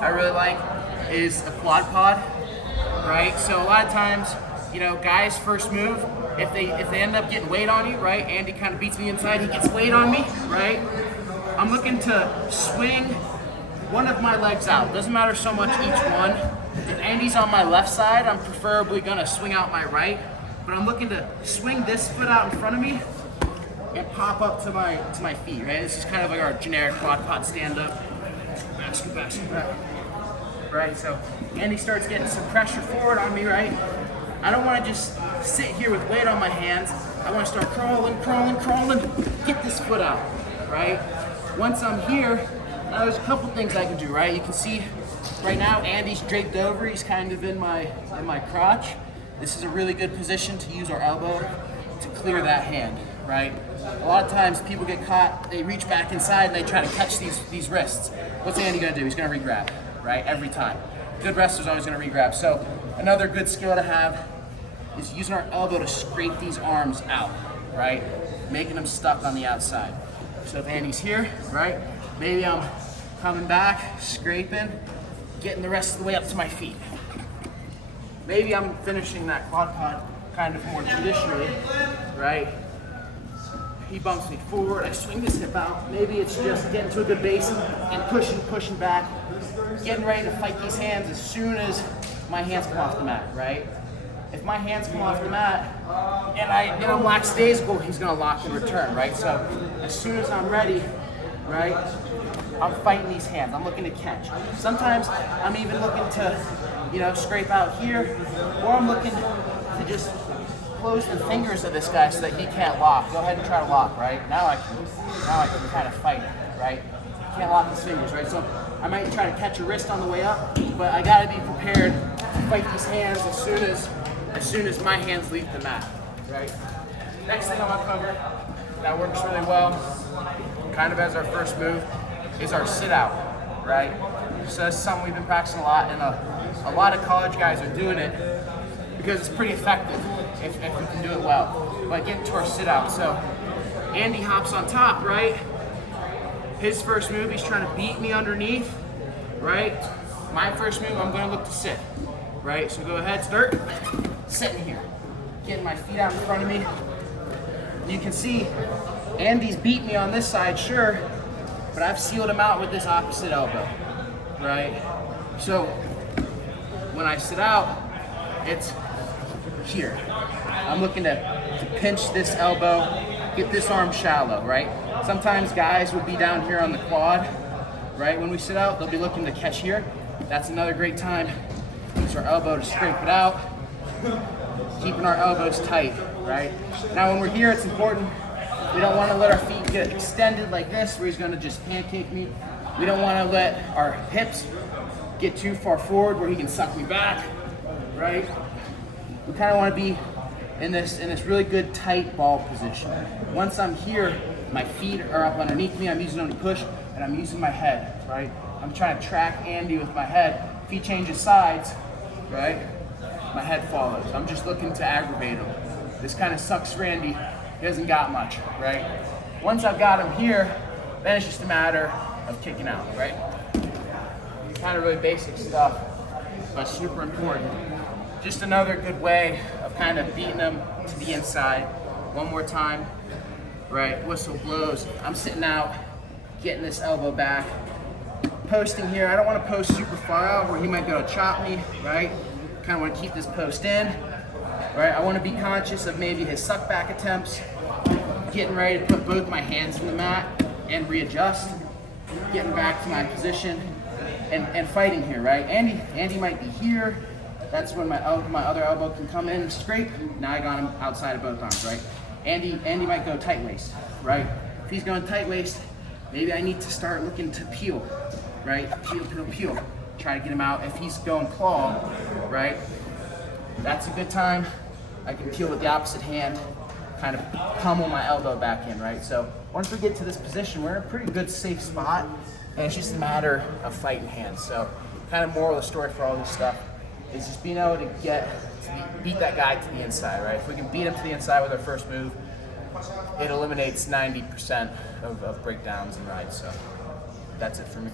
I really like is a quad pod, right? So a lot of times, you know, guys' first move, if they end up getting weight on you, right? Andy kind of beats me inside, he gets weight on me, right? I'm looking to swing one of my legs out. Doesn't matter so much each one. If Andy's on my left side, I'm preferably gonna swing out my right, but I'm looking to swing this foot out in front of me and pop up to my feet, right? This is kind of like our generic quad pod stand up. Back. Right, so Andy starts getting some pressure forward on me, right? I don't want to just sit here with weight on my hands. I want to start crawling, get this foot out, right? Once I'm here, now there's a couple things I can do, right? You can see right now Andy's draped over, he's kind of in my crotch. This is a really good position to use our elbow to clear that hand, right? A lot of times people get caught, they reach back inside and they try to catch these wrists. What's Andy gonna do? He's gonna re-grab, right? Every time. Good wrestler's always gonna re-grab. So another good skill to have is using our elbow to scrape these arms out, right? Making them stuck on the outside. So if Andy's here, right? Maybe I'm coming back, scraping, getting the rest of the way up to my feet. Maybe I'm finishing that quad pod kind of more traditionally, right? He bumps me forward, I swing this hip out. Maybe it's just getting to a good base and pushing back. Getting ready to fight these hands as soon as my hands come off the mat, right? If my hands come off the mat and I'm lackadaisical, he's gonna lock and return, right? So as soon as I'm ready, right, I'm fighting these hands. I'm looking to catch. Sometimes I'm even looking to, scrape out here, or I'm looking to just close the fingers of this guy so that he can't lock. Go ahead and try to lock, right? Now I can kind of fight it, right? Can't lock his fingers, right? So I might try to catch a wrist on the way up, but I gotta be prepared to fight these hands as soon as my hands leave the mat, right? Next thing I'm gonna cover that works really well, kind of as our first move, is our sit out, right? So that's something we've been practicing a lot, and a lot of college guys are doing it because it's pretty effective if we can do it well. But get to our sit out. So Andy hops on top, right? His first move, he's trying to beat me underneath, right? My first move, I'm gonna look to sit, right? So go ahead, start sitting here. Getting my feet out in front of me. You can see Andy's beat me on this side, sure, but I've sealed him out with this opposite elbow, right? So when I sit out, it's here. I'm looking to pinch this elbow, get this arm shallow, right? Sometimes guys will be down here on the quad, right? When we sit out, they'll be looking to catch here. That's another great time. Use our elbow to scrape it out, keeping our elbows tight, right? Now when we're here, it's important. We don't want to let our feet get extended like this, where he's going to just pancake me. We don't want to let our hips get too far forward where he can suck me back, right? We kind of want to be in this really good tight ball position. Once I'm here, my feet are up underneath me, I'm using only push, and I'm using my head, right? I'm trying to track Andy with my head. If he changes sides, right, my head follows. I'm just looking to aggravate him. This kind of sucks for Andy. He hasn't got much, right? Once I've got him here, then it's just a matter of kicking out, right? Kind of really basic stuff, but super important. Just another good way of kind of beating them to the inside. One more time, right? Whistle blows. I'm sitting out, getting this elbow back, posting here. I don't want to post super far out where he might go to chop me, right? Kind of want to keep this post in, right? I want to be conscious of maybe his suck back attempts, getting ready to put both my hands in the mat and readjust, getting back to my position and fighting here, right? Andy might be here. That's when my other elbow can come in and scrape. Now I got him outside of both arms, right? Andy might go tight waist, right? If he's going tight waist, maybe I need to start looking to peel, right? Peel. Try to get him out. If he's going claw, right? That's a good time. I can peel with the opposite hand, kind of pummel my elbow back in, right? So once we get to this position, we're in a pretty good safe spot, and it's just a matter of fighting hands. So kind of moral of the story for all this stuff is just being able to beat that guy to the inside, right? If we can beat him to the inside with our first move, it eliminates 90% of breakdowns and rides. So that's it for me.